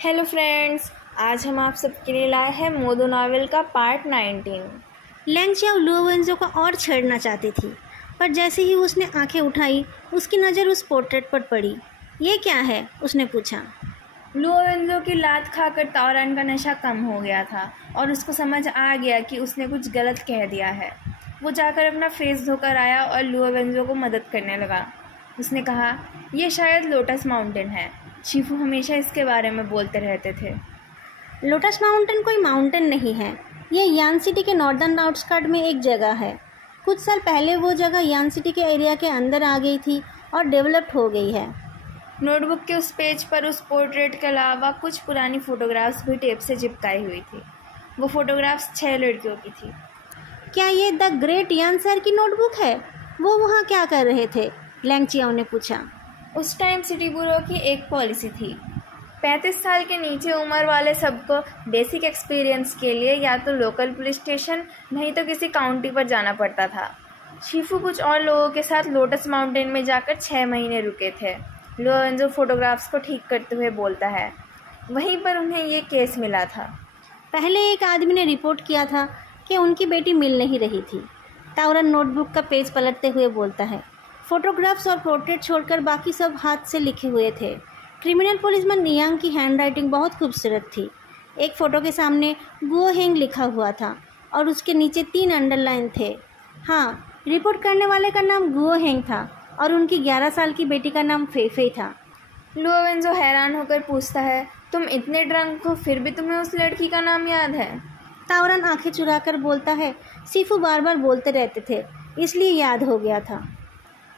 Hello friends, आज हम आप सबके लिए लाए हैं मोदो नॉवेल का पार्ट 19। लैंगचाओ लुओ वेंजो को और छेड़ना चाहती थी, पर जैसे ही उसने आंखें उठाई उसकी नज़र उस पोर्ट्रेट पर पड़ी। ये क्या है? उसने पूछा। लुओ वेंजो की लात खाकर ताओरन का नशा कम हो गया था और उसको समझ आ गया कि उसने कुछ गलत कह दिया है। वो जाकर अपना फेस धोकर आया और लुओ वेंजो को मदद करने लगा। उसने कहा, यह शायद लोटस माउंटेन है। शिफू हमेशा इसके बारे में बोलते रहते थे। लोटस माउंटेन कोई माउंटेन नहीं है, ये यान सिटी के नॉर्दर्न आउटस्कर्ट में एक जगह है। कुछ साल पहले वो जगह यान सिटी के एरिया के अंदर आ गई थी और डेवलप्ड हो गई है। नोटबुक के उस पेज पर उस पोर्ट्रेट के अलावा कुछ पुरानी फ़ोटोग्राफ्स भी टेप से चिपकाई हुई थी। वो फ़ोटोग्राफ्स 6 लड़कियों की थी। क्या ये द ग्रेट यान सर की नोटबुक है? वो वहाँ क्या कर रहे थे? लैंगचियाओ ने पूछा। उस टाइम सिटी ब्यूरो की एक पॉलिसी थी, 35 साल के नीचे उम्र वाले सबको बेसिक एक्सपीरियंस के लिए या तो लोकल पुलिस स्टेशन नहीं तो किसी काउंटी पर जाना पड़ता था। शिफू कुछ और लोगों के साथ लोटस माउंटेन में जाकर 6 महीने रुके थे। लोरेंजो फोटोग्राफ्स को ठीक करते हुए बोलता है, वहीं पर उन्हें ये केस मिला था। पहले एक आदमी ने रिपोर्ट किया था कि उनकी बेटी मिल नहीं रही थी। ताओरन नोटबुक का पेज पलटते हुए बोलता है। फोटोग्राफ्स और पोर्ट्रेट छोड़कर बाकी सब हाथ से लिखे हुए थे। क्रिमिनल पुलिसमैन नियांग की हैंडराइटिंग बहुत खूबसूरत थी। एक फ़ोटो के सामने गुओ हेंग लिखा हुआ था और उसके नीचे 3 अंडरलाइन थे। हाँ, रिपोर्ट करने वाले का नाम गुओ हेंग था और उनकी 11 साल की बेटी का नाम फेफे था। लुओवेंजो हैरान होकर पूछता है, तुम इतने ड्रंक हो फिर भी तुम्हें उस लड़की का नाम याद है? ताओरन आंखें चुराकर बोलता है, सीफू बार बार बोलते रहते थे इसलिए याद हो गया था।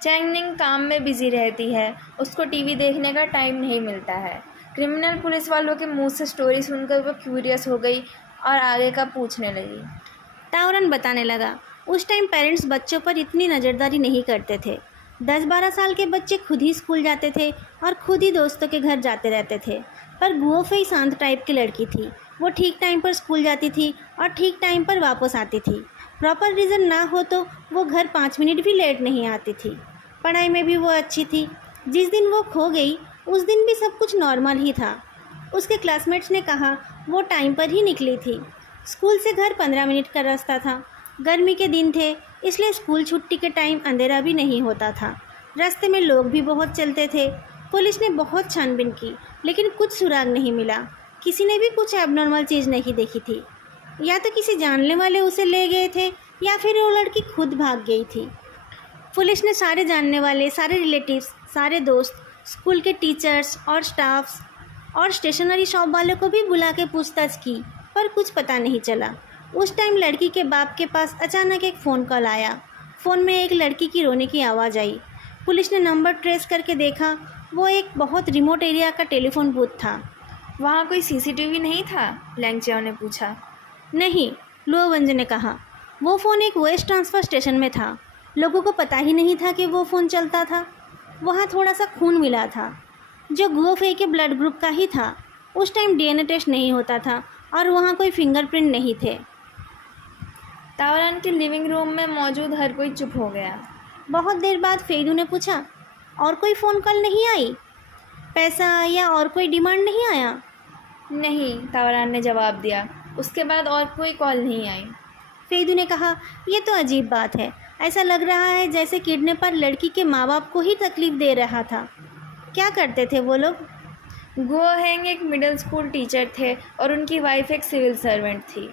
चैंगनिंग काम में बिजी रहती है, उसको टीवी देखने का टाइम नहीं मिलता है। क्रिमिनल पुलिस वालों के मुंह से स्टोरी सुनकर वो क्यूरियस हो गई और आगे का पूछने लगी। ताओरन बताने लगा, उस टाइम पेरेंट्स बच्चों पर इतनी नज़रदारी नहीं करते थे। 10-12 साल के बच्चे खुद ही स्कूल जाते थे और खुद ही दोस्तों के घर जाते रहते थे। पर गुओफेई शांत टाइप की लड़की थी। वो ठीक टाइम पर स्कूल जाती थी और ठीक टाइम पर वापस आती थी। प्रॉपर रीज़न ना हो तो वो घर 5 मिनट भी लेट नहीं आती थी। पढ़ाई में भी वो अच्छी थी। जिस दिन वो खो गई उस दिन भी सब कुछ नॉर्मल ही था। उसके क्लासमेट्स ने कहा वो टाइम पर ही निकली थी। स्कूल से घर 15 मिनट का रास्ता था। गर्मी के दिन थे इसलिए स्कूल छुट्टी के टाइम अंधेरा भी नहीं होता था। रास्ते में लोग भी बहुत चलते थे। पुलिस ने बहुत छानबीन की लेकिन कुछ सुराग नहीं मिला। किसी ने भी कुछ एबनॉर्मल चीज़ नहीं देखी थी। या तो किसी जानने वाले उसे ले गए थे या फिर वो लड़की खुद भाग गई थी। पुलिस ने सारे जानने वाले, सारे रिलेटिव्स, सारे दोस्त, स्कूल के टीचर्स और स्टाफ्स और स्टेशनरी शॉप वाले को भी बुला के पूछताछ की, पर कुछ पता नहीं चला। उस टाइम लड़की के बाप के पास अचानक एक फ़ोन कॉल आया। फ़ोन में एक लड़की की रोने की आवाज़ आई। पुलिस ने नंबर ट्रेस करके देखा, वो एक बहुत रिमोट एरिया का टेलीफोन बूथ था। वहाँ कोई सीसीटीवी नहीं था? लैंगचियाओ ने पूछा। नहीं, लुओवेंजो ने कहा। वो फ़ोन एक वेस्ट ट्रांसफ़र स्टेशन में था। लोगों को पता ही नहीं था कि वो फ़ोन चलता था। वहाँ थोड़ा सा खून मिला था जो गुओफेई के ब्लड ग्रुप का ही था। उस टाइम डीएनए टेस्ट नहीं होता था और वहाँ कोई फिंगरप्रिंट नहीं थे। ताओरन के लिविंग रूम में मौजूद हर कोई चुप हो गया। बहुत देर बाद फेदू ने पूछा, और कोई फ़ोन कॉल नहीं आई? पैसा या और कोई डिमांड नहीं आया? नहीं, ताओरन ने जवाब दिया। उसके बाद और कोई कॉल नहीं आई। फेदू ने कहा, यह तो अजीब बात है। ऐसा लग रहा है जैसे किडनैपर लड़की के माँ बाप को ही तकलीफ़ दे रहा था। क्या करते थे वो लोग? गुओ हेंग एक मिडिल स्कूल टीचर थे और उनकी वाइफ एक सिविल सर्वेंट थी।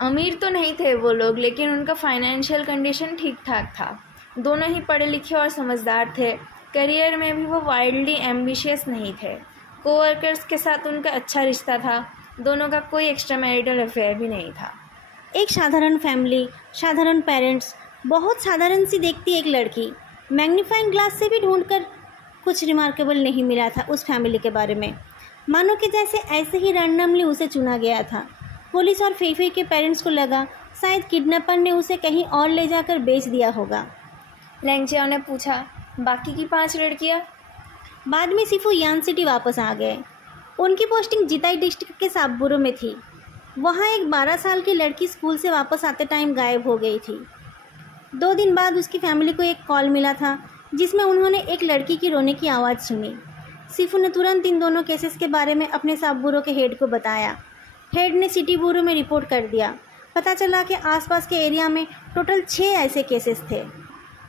अमीर तो नहीं थे वो लोग, लेकिन उनका फाइनेंशियल कंडीशन ठीक ठाक था। दोनों ही पढ़े लिखे और समझदार थे। करियर में भी वो वाइल्डली एम्बिशियस नहीं थे। कोवर्कर्स के साथ उनका अच्छा रिश्ता था। दोनों का कोई एक्स्ट्रा मैरिटल अफेयर भी नहीं था। एक साधारण फैमिली, साधारण पेरेंट्स, बहुत साधारण सी दिखती एक लड़की। मैग्नीफाइंग ग्लास से भी ढूंढकर कुछ रिमार्केबल नहीं मिला था उस फैमिली के बारे में। मानो कि जैसे ऐसे ही रैंडमली उसे चुना गया था। पुलिस और फेफे के पेरेंट्स को लगा शायद किडनैपर ने उसे कहीं और ले जाकर बेच दिया होगा। लैंगचियाओ ने पूछा, बाकी की 5 लड़कियाँ? बाद में सिफू यान सिटी वापस आ गए। उनकी पोस्टिंग जिताई डिस्ट्रिक्ट के साबुरो में थी। वहाँ एक 12 साल की लड़की स्कूल से वापस आते टाइम गायब हो गई थी। 2 दिन बाद उसकी फैमिली को एक कॉल मिला था जिसमें उन्होंने एक लड़की की रोने की आवाज़ सुनी। सिफू ने तुरंत इन दोनों केसेस के बारे में अपने सब ब्यूरो के हेड को बताया। हेड ने सिटी ब्यूरो में रिपोर्ट कर दिया। पता चला कि आसपास के एरिया में टोटल 6 ऐसे केसेस थे।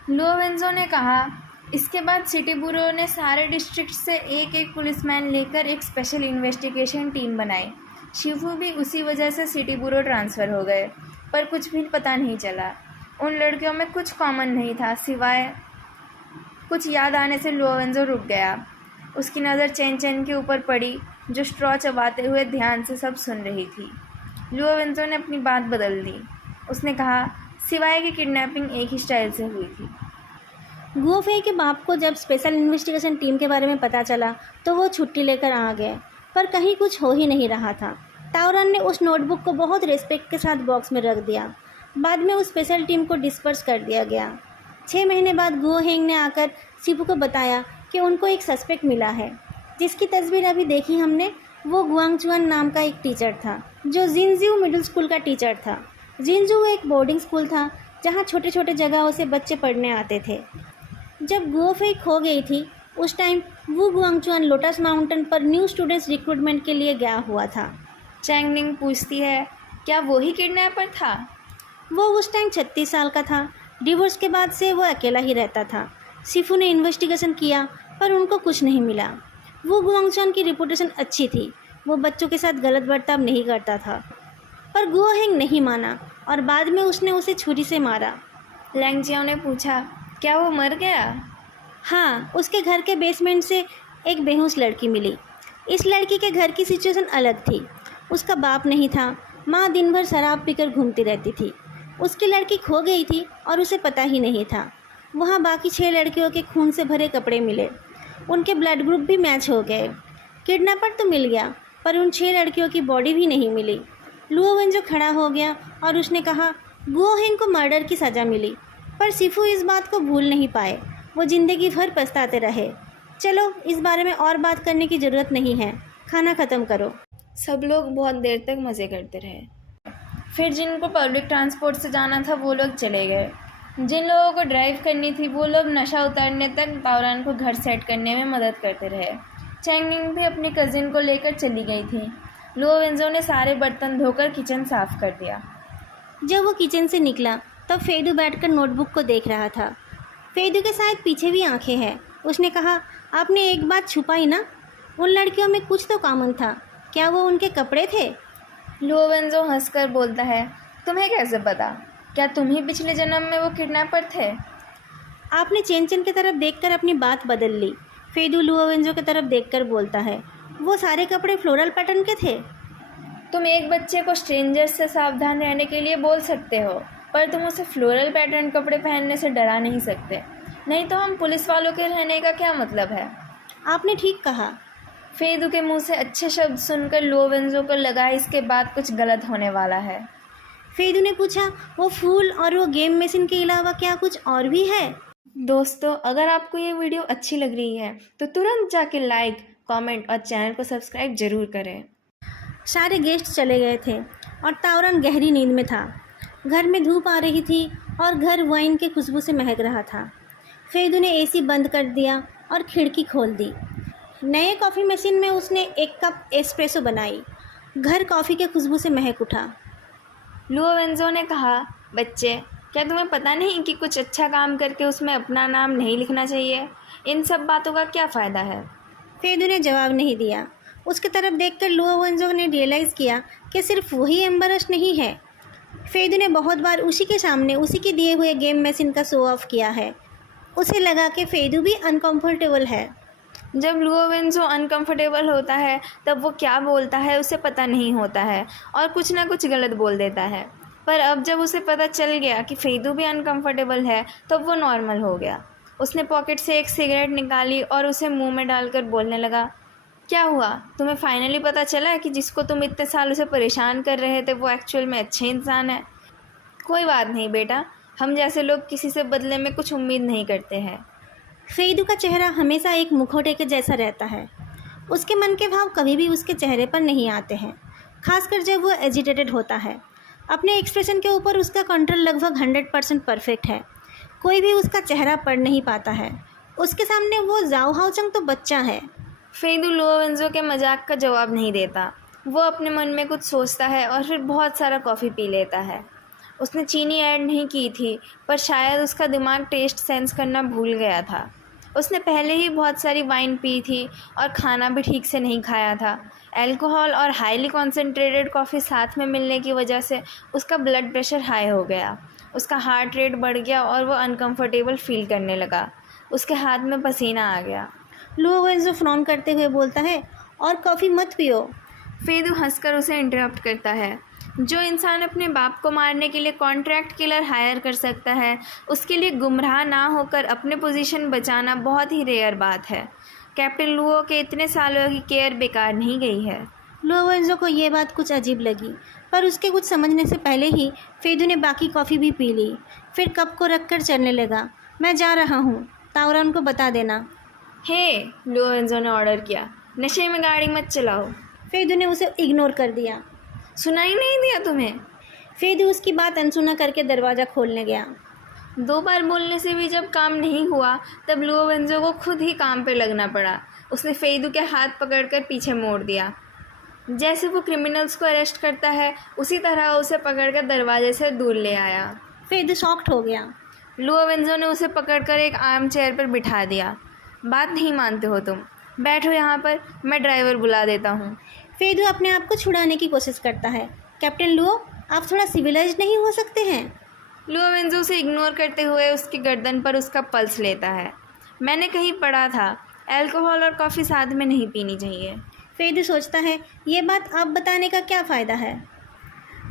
लोवेंजो ने कहा, इसके बाद सिटी ब्यूरो ने सारे डिस्ट्रिक्ट से एक एक पुलिसमैन लेकर एक स्पेशल इन्वेस्टिगेशन टीम बनाई। शिफू भी उसी वजह से सिटी ब्यूरो ट्रांसफ़र हो गए, पर कुछ भी पता नहीं चला। उन लड़कियों में कुछ कॉमन नहीं था, सिवाय कुछ याद आने से लोवेंजो रुक गया। उसकी नज़र चैन चैन के ऊपर पड़ी, जो स्ट्रॉ चबाते हुए ध्यान से सब सुन रही थी। लोवेंजो ने अपनी बात बदल दी। उसने कहा, सिवाय कि किडनैपिंग एक ही स्टाइल से हुई थी। गुओफेई के बाप को जब स्पेशल इन्वेस्टिगेशन टीम के बारे में पता चला तो वो छुट्टी लेकर आ गए, पर कहीं कुछ हो ही नहीं रहा था। ताओरन ने उस नोटबुक को बहुत रिस्पेक्ट के साथ बॉक्स में रख दिया। बाद में उस स्पेशल टीम को डिस्पर्स कर दिया गया। 6 महीने बाद गुओ हेंग ने आकर सिपू को बताया कि उनको एक सस्पेक्ट मिला है, जिसकी तस्वीर अभी देखी हमने। वो गुआंगचुआन नाम का एक टीचर था, जो जिनजू मिडिल स्कूल का टीचर था। जिनजू एक बोर्डिंग स्कूल था जहाँ छोटे छोटे जगहों से बच्चे पढ़ने आते थे। जब गुओफेई खो गई थी उस टाइम वो गुआंगचुआन लोटस माउंटेन पर न्यू स्टूडेंट्स रिक्रूटमेंट के लिए गया हुआ था। चैंगनिंग पूछती है, क्या वही किडनैपर था? वो उस टाइम 36 साल का था। डिवोर्स के बाद से वो अकेला ही रहता था। सिफू ने इन्वेस्टिगेशन किया पर उनको कुछ नहीं मिला। वो गुआंगचुआन की रिपुटेशन अच्छी थी, वो बच्चों के साथ गलत बर्ताव नहीं करता था। पर गुओ हेंग नहीं माना और बाद में उसने उसे छुरी से मारा। लैंगजियाओ ने पूछा, क्या वो मर गया? हाँ, उसके घर के बेसमेंट से एक बेहोश लड़की मिली। इस लड़की के घर की सिचुएशन अलग थी। उसका बाप नहीं था, माँ दिन भर शराब पीकर घूमती रहती थी। उसकी लड़की खो गई थी और उसे पता ही नहीं था। वहाँ बाकी 6 लड़कियों के खून से भरे कपड़े मिले, उनके ब्लड ग्रुप भी मैच हो गए। किडनैपर तो मिल गया पर उन 6 लड़कियों की बॉडी भी नहीं मिली। लुओवेंजो खड़ा हो गया और उसने कहा, गुओ हेंग को मर्डर की सज़ा मिली, पर सिफू इस बात को भूल नहीं पाए। वो ज़िंदगी भर पछताते रहे। चलो, इस बारे में और बात करने की ज़रूरत नहीं है, खाना ख़त्म करो। सब लोग बहुत देर तक मज़े करते रहे। फिर जिनको पब्लिक ट्रांसपोर्ट से जाना था वो लोग चले गए। जिन लोगों को ड्राइव करनी थी वो लोग नशा उतारने तक ताओरन को घर सेट करने में मदद करते रहे। चैंगनिंग भी अपनी कज़िन को लेकर चली गई थी। लुओवेंजो ने सारे बर्तन धोकर किचन साफ़ कर दिया। जब वो किचन से निकला तब फेदू बैठकर नोटबुक को देख रहा था। फेदू के शायद पीछे भी आंखें हैं। उसने कहा, आपने एक बात छुपाई ना, उन लड़कियों में कुछ तो कॉमन था। क्या वो उनके कपड़े थे? लुओवेंजो हंसकर बोलता है, तुम्हें कैसे पता? क्या तुम ही पिछले जन्म में वो किडनैपर थे? आपने चेन की तरफ देखकर अपनी बात बदल ली। फेदू लुओवेंजो की तरफ देखकर बोलता है, वो सारे कपड़े फ्लोरल पैटर्न के थे। तुम एक बच्चे को स्ट्रेंजर्स से सावधान रहने के लिए बोल सकते हो, पर तुम उसे फ्लोरल पैटर्न कपड़े पहनने से डरा नहीं सकते। नहीं तो हम पुलिस वालों के रहने का क्या मतलब है? आपने ठीक कहा। फेदू के मुंह से अच्छे शब्द सुनकर लुओवेंजो को लगा इसके बाद कुछ गलत होने वाला है। फेदू ने पूछा, वो फूल और वो गेम मशीन के अलावा क्या कुछ और भी है? दोस्तों, अगर आपको ये वीडियो अच्छी लग रही है तो तुरंत जाके लाइक, कमेंट और चैनल को सब्सक्राइब जरूर करें। सारे गेस्ट चले गए थे और ताओरन गहरी नींद में था। घर में धूप आ रही थी और घर वाइन के खुशबू से महक रहा था। फेदू ने एसी बंद कर दिया और खिड़की खोल दी। नए कॉफ़ी मशीन में उसने एक कप एस्प्रेसो बनाई। घर कॉफ़ी के खुशबू से महक उठा। लुओवेंजो ने कहा, बच्चे, क्या तुम्हें पता नहीं कि कुछ अच्छा काम करके उसमें अपना नाम नहीं लिखना चाहिए? इन सब बातों का क्या फ़ायदा है? फेदू ने जवाब नहीं दिया। उसकी तरफ देखकर लुओवेंजो ने रियलाइज़ किया कि सिर्फ वही एम्बरस नहीं है। फेदू ने बहुत बार उसी के सामने उसी के दिए हुए गेम मशीन का शो ऑफ किया है। उसे लगा कि फेदू भी अनकंफर्टेबल है। जब लुओवेंजो अनकंफर्टेबल होता है तब वो क्या बोलता है उसे पता नहीं होता है और कुछ ना कुछ गलत बोल देता है। पर अब जब उसे पता चल गया कि फेदू भी अनकंफर्टेबल है तब वो नॉर्मल हो गया। उसने पॉकेट से एक सिगरेट निकाली और उसे मुंह में डालकर बोलने लगा, क्या हुआ? तुम्हें फाइनली पता चला कि जिसको तुम इतने सालों से परेशान कर रहे थे वो एक्चुअल में अच्छे इंसान है? कोई बात नहीं बेटा, हम जैसे लोग किसी से बदले में कुछ उम्मीद नहीं करते हैं। फेदू का चेहरा हमेशा एक मुखौटे के जैसा रहता है। उसके मन के भाव कभी भी उसके चेहरे पर नहीं आते हैं, खासकर जब वो एजिटेटेड होता है। अपने एक्सप्रेशन के ऊपर उसका कंट्रोल लगभग 100% परफेक्ट है। कोई भी उसका चेहरा पढ़ नहीं पाता है। उसके सामने वो जाओ हाओचंग तो बच्चा है। फेदू लुओ वेंजो के मजाक का जवाब नहीं देता। वो अपने मन में कुछ सोचता है और फिर बहुत सारा कॉफ़ी पी लेता है। उसने चीनी ऐड नहीं की थी, पर शायद उसका दिमाग टेस्ट सेंस करना भूल गया था। उसने पहले ही बहुत सारी वाइन पी थी और खाना भी ठीक से नहीं खाया था। अल्कोहल और हाईली कॉन्सेंट्रेटेड कॉफ़ी साथ में मिलने की वजह से उसका ब्लड प्रेशर हाई हो गया, उसका हार्ट रेट बढ़ गया और वो अनकंफर्टेबल फील करने लगा। उसके हाथ में पसीना आ गया। लुओ वेंजो फ्रॉन करते हुए बोलता है, और कॉफ़ी मत पियो। फेदू हंसकर उसे इंटरप्ट करता है। जो इंसान अपने बाप को मारने के लिए कॉन्ट्रैक्ट किलर हायर कर सकता है, उसके लिए गुमराह ना होकर अपने पोजीशन बचाना बहुत ही रेयर बात है। कैप्टन लुओ के इतने सालों की केयर बेकार नहीं गई है। लुओ वेंजो को ये बात कुछ अजीब लगी, पर उसके कुछ समझने से पहले ही फेदू ने बाकी कॉफ़ी भी पी ली। फिर कप को रख कर चलने लगा। मैं जा रहा हूँ, ताओरन को बता देना। हे, लुओ वेंजो ने ऑर्डर किया, नशे में गाड़ी मत चलाओ। फेदू ने उसे इग्नोर कर दिया। सुनाई नहीं दिया तुम्हें? फेदू उसकी बात अनसुना करके दरवाज़ा खोलने गया। 2 बार बोलने से भी जब काम नहीं हुआ, तब लुओ वेंजो को खुद ही काम पे लगना पड़ा। उसने फेदू के हाथ पकड़कर पीछे मोड़ दिया। जैसे वो क्रिमिनल्स को अरेस्ट करता है, उसी तरह उसे पकड़कर दरवाजे से दूर ले आया। फेदू शॉक्ड हो गया। लुओ वेंजो ने उसे पकड़कर एक आर्म चेयर पर बिठा दिया। बात नहीं मानते हो तुम, बैठो यहाँ पर, मैं ड्राइवर बुला देता हूँ। फेदू अपने आप को छुड़ाने की कोशिश करता है। कैप्टन लुओ, आप थोड़ा सिविलाइज्ड नहीं हो सकते हैं? लुओ वेंजो उसे इग्नोर करते हुए उसकी गर्दन पर उसका पल्स लेता है। मैंने कहीं पढ़ा था, अल्कोहल और कॉफ़ी साथ में नहीं पीनी चाहिए। फेदू सोचता है, ये बात आप बताने का क्या फ़ायदा है?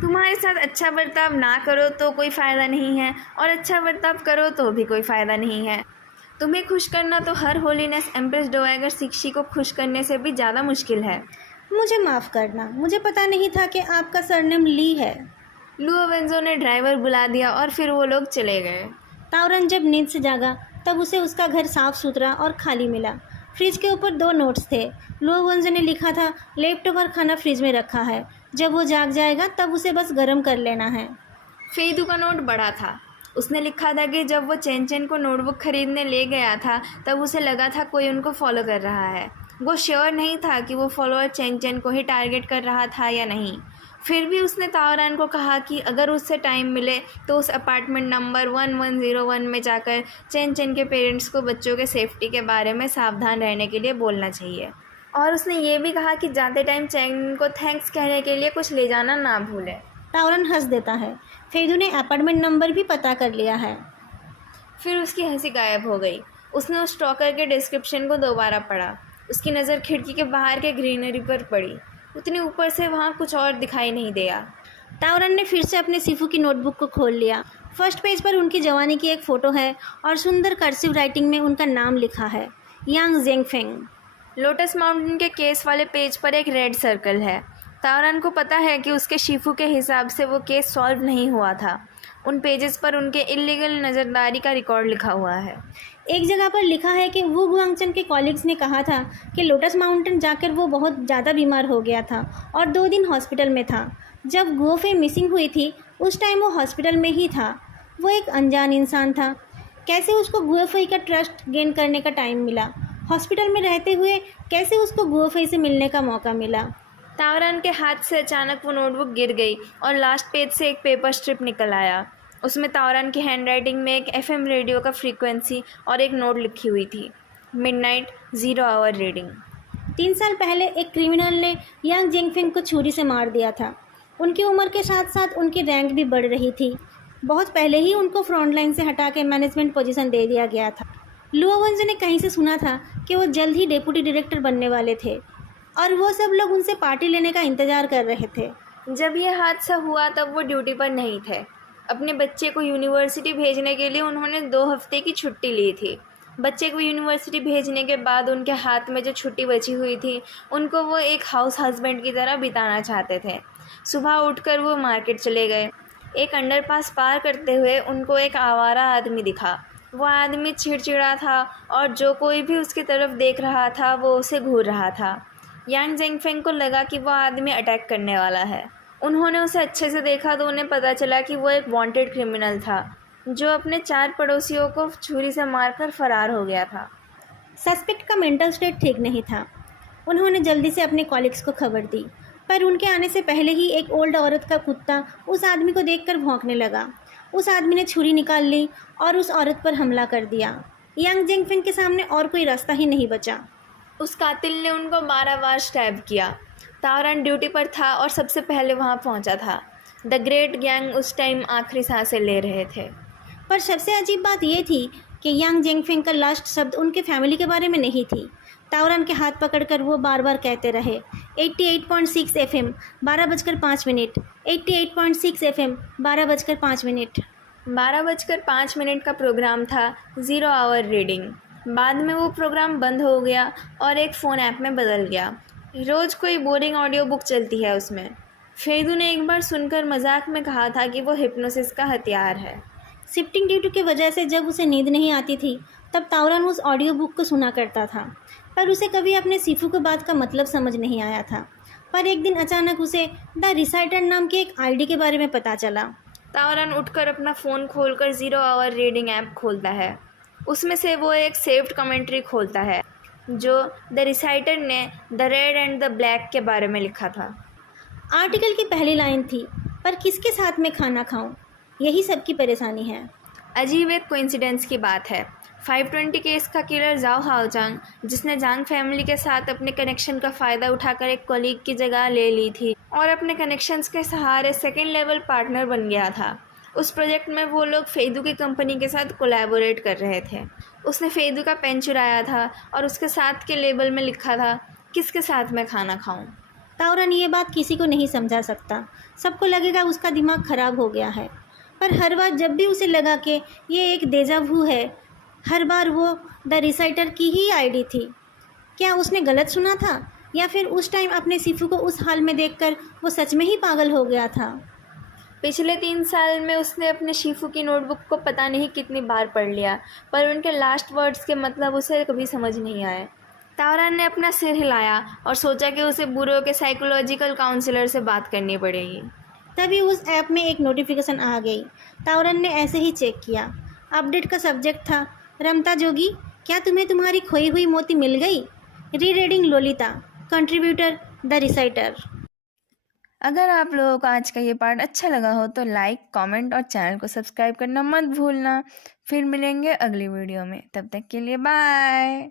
तुम्हारे साथ अच्छा बर्ताव ना करो तो कोई फ़ायदा नहीं है, और अच्छा बर्ताव करो तो भी कोई फ़ायदा नहीं है। तुम्हें खुश करना तो हर होलीनेस एम्प्रेस डोवागर सिक्शी को खुश करने से भी ज़्यादा मुश्किल है। मुझे माफ़ करना, मुझे पता नहीं था कि आपका सरनेम ली है। लुओ वेंजो ने ड्राइवर बुला दिया और फिर वो लोग चले गए। ताओरन जब नींद से जागा तब उसे उसका घर साफ सुथरा और खाली मिला। फ्रिज के ऊपर 2 नोट्स थे। लुओ वेंजो ने लिखा था, लेफ्ट ओवर खाना फ्रिज में रखा है, जब वो जाग जाएगा तब उसे बस गर्म कर लेना है। फेदू का नोट बड़ा था। उसने लिखा था कि जब वो चेन चेन को नोटबुक खरीदने ले गया था, तब उसे लगा था कोई उनको फॉलो कर रहा है। वो श्योर नहीं था कि वो फॉलोअर चेन चेन को ही टारगेट कर रहा था या नहीं। फिर भी उसने ताओरन को कहा कि अगर उससे टाइम मिले तो उस अपार्टमेंट नंबर 1101 में जाकर चेन चेन के पेरेंट्स को बच्चों के सेफ्टी के बारे में सावधान रहने के लिए बोलना चाहिए। और उसने ये भी कहा कि जाते टाइम चेन को थैंक्स कहने के लिए कुछ ले जाना ना भूलें। ताओरन हंस देता है। फेदू ने अपार्टमेंट नंबर भी पता कर लिया है। फिर उसकी हंसी गायब हो गई। उसने उस स्टॉकर के डिस्क्रिप्शन को दोबारा पढ़ा। उसकी नज़र खिड़की के बाहर के ग्रीनरी पर पड़ी। उतनी ऊपर से वहाँ कुछ और दिखाई नहीं दिया। ताओरन ने फिर से अपने सिफू की नोटबुक को खोल लिया। फर्स्ट पेज पर उनकी जवानी की एक फ़ोटो है और सुंदर कर्सिव राइटिंग में उनका नाम लिखा है, यांग जेंगफेंग। लोटस माउंटेन के केस वाले पेज पर एक रेड सर्कल है। ताओरन को पता है कि उसके शिफू के हिसाब से वो केस सॉल्व नहीं हुआ था। उन पेजेस पर उनके इल्लीगल नज़रदारी का रिकॉर्ड लिखा हुआ है। एक जगह पर लिखा है कि वू गुआंगचन के कॉलीग्स ने कहा था कि लोटस माउंटेन जाकर वो बहुत ज़्यादा बीमार हो गया था और 2 दिन हॉस्पिटल में था। जब गुओफे मिसिंग हुई थी उस टाइम वो हॉस्पिटल में ही था। वो एक अनजान इंसान था। कैसे उसको गुओफे का ट्रस्ट गेन करने का टाइम मिला? हॉस्पिटल में रहते हुए कैसे उसको गुओफे से मिलने का मौका मिला? ताओरन के हाथ से अचानक वो नोटबुक गिर गई और लास्ट पेज से एक पेपर स्ट्रिप निकल आया। उसमें ताओरन की हैंडराइटिंग में एक FM रेडियो का फ्रीक्वेंसी और एक नोट लिखी हुई थी, मिडनाइट 0 आवर रीडिंग। 3 साल पहले एक क्रिमिनल ने यांग जेंगफेंग को छुरी से मार दिया था। उनकी उम्र के साथ साथ उनकी रैंक भी बढ़ रही थी। बहुत पहले ही उनको फ्रंट लाइन से हटा के मैनेजमेंट पोजीशन दे दिया गया था। लुओ वेंजो ने कहीं से सुना था कि वो जल्द ही डेप्यूटी डायरेक्टर बनने वाले थे और वो सब लोग उनसे पार्टी लेने का इंतज़ार कर रहे थे। जब यह हादसा हुआ तब वो ड्यूटी पर नहीं थे। अपने बच्चे को यूनिवर्सिटी भेजने के लिए उन्होंने 2 हफ्ते की छुट्टी ली थी। बच्चे को यूनिवर्सिटी भेजने के बाद उनके हाथ में जो छुट्टी बची हुई थी, उनको वो एक हाउस हस्बैंड की तरह बिताना चाहते थे। सुबह उठकर वो मार्केट चले गए। एक अंडरपास पार करते हुए उनको एक आवारा आदमी दिखा। वो आदमी चिड़चिड़ा था और जो कोई भी उसकी तरफ देख रहा था वो उसे घूर रहा था। यांग जेंगफेंग को लगा कि वो आदमी अटैक करने वाला है। उन्होंने उसे अच्छे से देखा तो उन्हें पता चला कि वो एक वांटेड क्रिमिनल था जो अपने 4 पड़ोसियों को छुरी से मारकर फरार हो गया था। सस्पेक्ट का मेंटल स्टेट ठीक नहीं था। उन्होंने जल्दी से अपने कॉलीग्स को खबर दी, पर उनके आने से पहले ही एक ओल्ड औरत का कुत्ता उस आदमी को देखकर भौंकने लगा। उस आदमी ने छुरी निकाल ली और उस औरत पर हमला कर दिया। यांग जेंगफेंग के सामने और कोई रास्ता ही नहीं बचा। उस कातिल ने उनको 12 बार स्टैब किया। ताओरन ड्यूटी पर था और सबसे पहले वहां पहुंचा था। द ग्रेट गैंग उस टाइम आखिरी सांसें ले रहे थे। पर सबसे अजीब बात यह थी कि यांग जेंगफेंग का लास्ट शब्द उनके फैमिली के बारे में नहीं थी। ताओरन के हाथ पकड़कर वो बार बार कहते रहे, 88.6 FM 12:05, 88.6 FM 12:05। 12:05 का प्रोग्राम था 0 आवर रीडिंग। बाद में वो प्रोग्राम बंद हो गया और एक फ़ोन ऐप में बदल गया। रोज़ कोई बोरिंग ऑडियो बुक चलती है उसमें। फेदू ने एक बार सुनकर मजाक में कहा था कि वो हिप्नोसिस का हथियार है। शिफ्टिंग ड्यूटी की वजह से जब उसे नींद नहीं आती थी तब ताओरन उस ऑडियो बुक को सुना करता था, पर उसे कभी अपने सीफू की बात का मतलब समझ नहीं आया था। पर एक दिन अचानक उसे द रिसाइटर नाम के एक आईडी के बारे में पता चला। ताओरन उठकर अपना फ़ोन खोलकर 0 आवर रीडिंग ऐप खोलता है। उसमें से वो एक सेव्ड कमेंट्री खोलता है जो द रिसाइटर ने the red and the black के बारे में लिखा था। आर्टिकल की पहली लाइन थी, पर किसके साथ में खाना खाऊं? यही सबकी परेशानी है। अजीब एक कोइंसिडेंस की बात है। 520 केस का किलर जाओ हाओजांग, जिसने जांग फैमिली के साथ अपने कनेक्शन का फ़ायदा उठाकर एक कॉलीग की जगह ले ली थी और अपने कनेक्शंस के सहारे सेकंड लेवल पार्टनर बन गया था। उस प्रोजेक्ट में वो लोग फेदू की कंपनी के साथ कोलैबोरेट कर रहे थे। उसने फेदू का पेन चुराया था और उसके साथ के लेबल में लिखा था, किसके साथ मैं खाना खाऊं। ताओरन ये बात किसी को नहीं समझा सकता। सबको लगेगा उसका दिमाग खराब हो गया है। पर हर बार जब भी उसे लगा कि ये एक देजा वू है, हर बार वो द रिसाइटर की ही आईडी थी। क्या उसने गलत सुना था या फिर उस टाइम अपने सीफू को उस हाल में देखकर वो सच में ही पागल हो गया था? पिछले 3 साल में उसने अपने शीफू की नोटबुक को पता नहीं कितनी बार पढ़ लिया, पर उनके लास्ट वर्ड्स के मतलब उसे कभी समझ नहीं आए। ताओरन ने अपना सिर हिलाया और सोचा कि उसे बुरो के साइकोलॉजिकल काउंसलर से बात करनी पड़ेगी। तभी उस ऐप में एक नोटिफिकेशन आ गई। ताओरन ने ऐसे ही चेक किया। अपडेट का सब्जेक्ट था, रमता जोगी, क्या तुम्हें तुम्हारी खोई हुई मोती मिल गई? रीरीडिंग लोलिता, कंट्रीब्यूटर द रिसाइटर। अगर आप लोगों को आज का ये पार्ट अच्छा लगा हो तो लाइक, कमेंट और चैनल को सब्सक्राइब करना मत भूलना। फिर मिलेंगे अगली वीडियो में, तब तक के लिए बाय।